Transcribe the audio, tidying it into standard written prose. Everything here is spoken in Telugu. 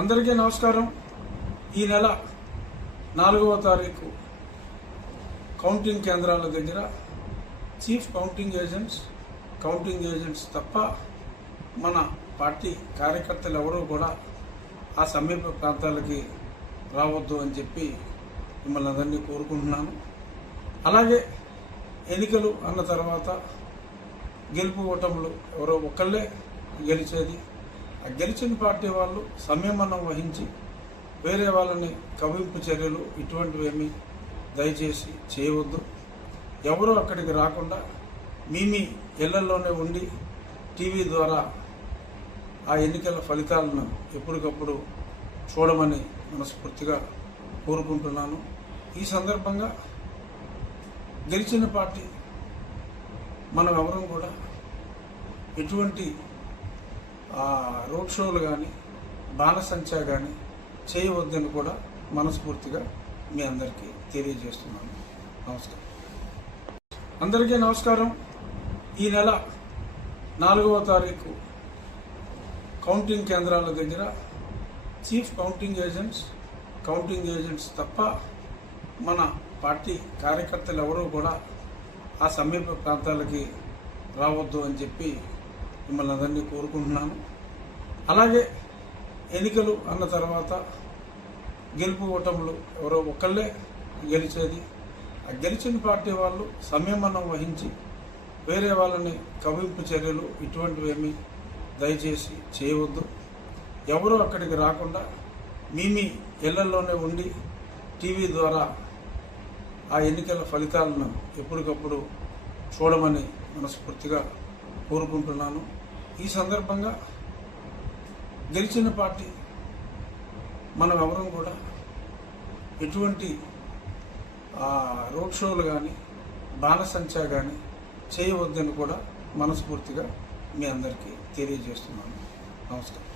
అందరికీ నమస్కారం. ఈ నెల 4వ తారీఖు కౌంటింగ్ కేంద్రాల దగ్గర చీఫ్ కౌంటింగ్ ఏజెంట్స్ తప్ప మన పార్టీ కార్యకర్తలు ఎవరూ కూడా ఆ సమీప ప్రాంతాలకి రావద్దు అని చెప్పి మిమ్మల్ని అందరినీ కోరుకుంటున్నాను. అలాగే ఎన్నికలు అన్న తర్వాత గెలుపు ఓటములు ఎవరో ఒక్కళ్ళే గెలిచేది. ఆ గెలిచిన పార్టీ వాళ్ళు సంయమనం వహించి వేరే వాళ్ళని కవింపు చర్యలు ఇటువంటివేమీ దయచేసి చేయవద్దు. ఎవరూ అక్కడికి రాకుండా మీ ఇళ్లలోనే ఉండి టీవీ ద్వారా ఆ ఎన్నికల ఫలితాలను ఎప్పటికప్పుడు చూడమని మనస్ఫూర్తిగా కోరుకుంటున్నాను. ఈ సందర్భంగా గెలిచిన పార్టీ మనం ఎవరం కూడా ఎటువంటి రోడ్ షోలు కానీ బాణసంచా కానీ చేయవద్దని కూడా మనస్ఫూర్తిగా మీ అందరికీ తెలియజేస్తున్నాను. నమస్కారం. అందరికీ నమస్కారం. ఈ నెల 4వ తారీఖు కౌంటింగ్ కేంద్రాల దగ్గర చీఫ్ కౌంటింగ్ ఏజెంట్స్ తప్ప మన పార్టీ కార్యకర్తలు ఎవరూ కూడా ఆ సమీప ప్రాంతాలకి రావద్దు అని చెప్పి మిమ్మల్ని అందరినీ కోరుకుంటున్నాను. అలాగే ఎన్నికలు అన్న తర్వాత గెలుపు ఓటములు ఎవరో ఒక్కళ్ళే గెలిచేది. ఆ గెలిచిన పార్టీ వాళ్ళు సంయమనం వహించి వేరే వాళ్ళని కవింపు చర్యలు ఇటువంటివేమీ దయచేసి చేయవద్దు. ఎవరూ అక్కడికి రాకుండా మీ ఇళ్లలోనే ఉండి టీవీ ద్వారా ఆ ఎన్నికల ఫలితాలను ఎప్పటికప్పుడు చూడమని మనస్ఫూర్తిగా కోరుకుంటున్నాను. ఈ సందర్భంగా గెలిచిన పార్టీ మనం ఎవరం కూడా ఎటువంటి రోడ్ షోలు కానీ బాణసంచా కానీ చేయవద్దని కూడా మనస్ఫూర్తిగా మీ అందరికీ తెలియజేస్తున్నాను. నమస్కారం.